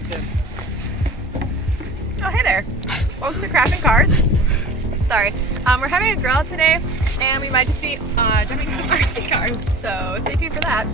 drinking. Oh, hey there. Welcome to Crafting Cars. Sorry. We're having a grill out today, and we might just be jumping some RC cars, so stay tuned for that.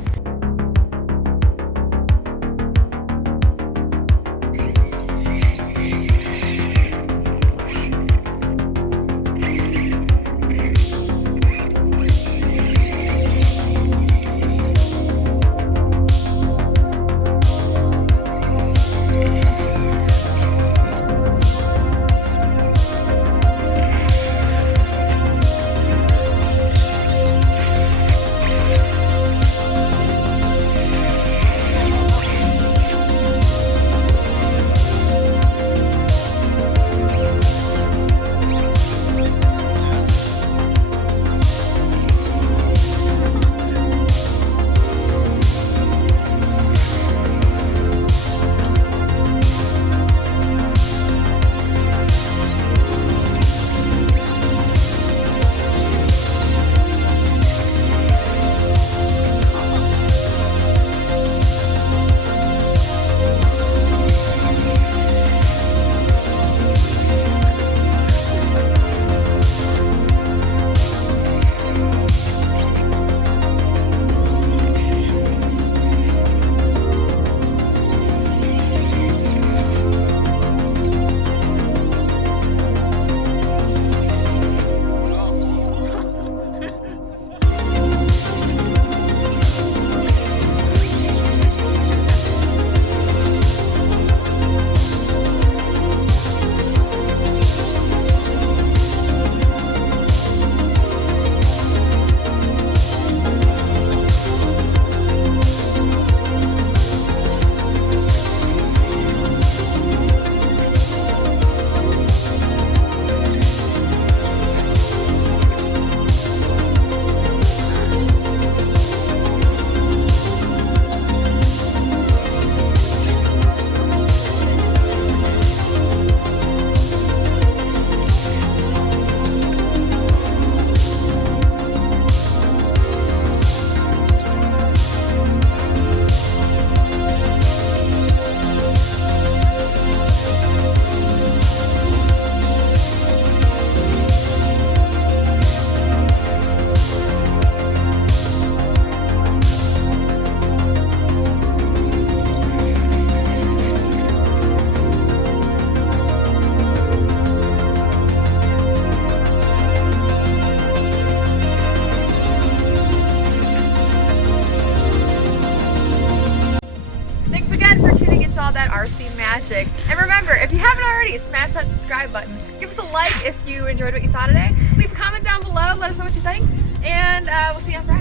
Thanks again for tuning into all that RC magic. And remember, if you haven't already, smash that subscribe button. Give us a like if you enjoyed what you saw today. Leave a comment down below, let us know what you think. And we'll see you on Friday.